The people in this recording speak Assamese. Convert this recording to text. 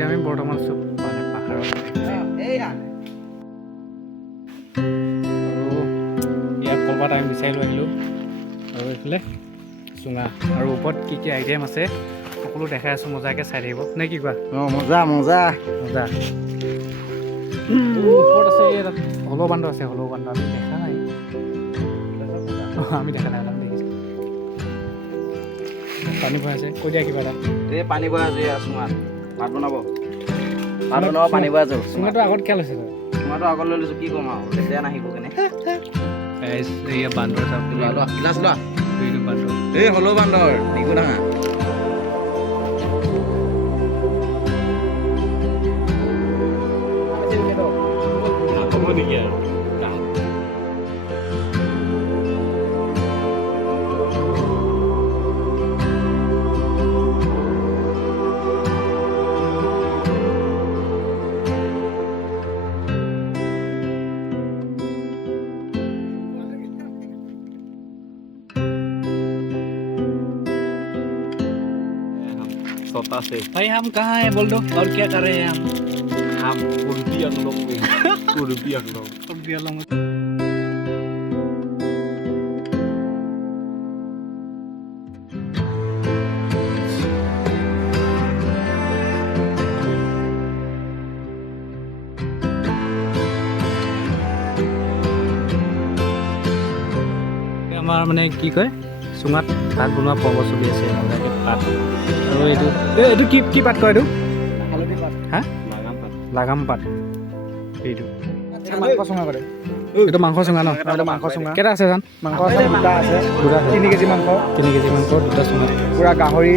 এতিয়া আমি বৰ্তমান আছোঁ মানে পাহাৰত আৰু ইয়াত ক'ৰবাত আমি বিচাৰি লৈ আহিলোঁ আৰু এইফালে চুঙা আৰু ওপৰত কি কি আইটেম আছে সকলো দেখাই আছোঁ মজাকৈ চাই থাকিব নে কি কোৱা মজা মজা মজা ওপৰত আছে তাত হলৌ বান্দৰ আছে হলৌ বান্দৰ আমি দেখা নাই আমি দেখা নাই আমি দেখিছোঁ পানী ভৰাই আছে কৈ দিয়া কিবা এটা এই পানী বৈ আছো চুঙাত ভাত বনাব পানী বৈ আছো চুঙাটো আগত খেল হৈছে চুঙাটো আগত লৈ লৈছো কি ক'ম আৰু তেতিয়া নাহিব কেনে এয়া বান্দৰ চাওক গিলাচ লোৱা বান্দৰ এই হলৌ বান্দৰ নিগু ডাঙা হ'ব নেকি আৰু सोता से भाई हम कहाँ हैं बोल दो और क्या कर रहे हैं हम कुर्बी अगलों में कुर्बी अगलों আমাৰ মানে কি কয় চুঙাত ভাত বনোৱা পৰ্ব চলি আছে মজাকৈ পাত আৰু এইটো কি পাত কয় এইটো হালধি পাত হা লাগাম পাত এইটো মাংস চুঙা কৰে এইটো মাংস চুঙা ন এইটো মাংস চুঙা কেইটা আছে জান মাংস আছে দুটা আছে 3 কেজি মাংস 3 কেজি মাংস দুটা চুঙা পুৰা গাহৰি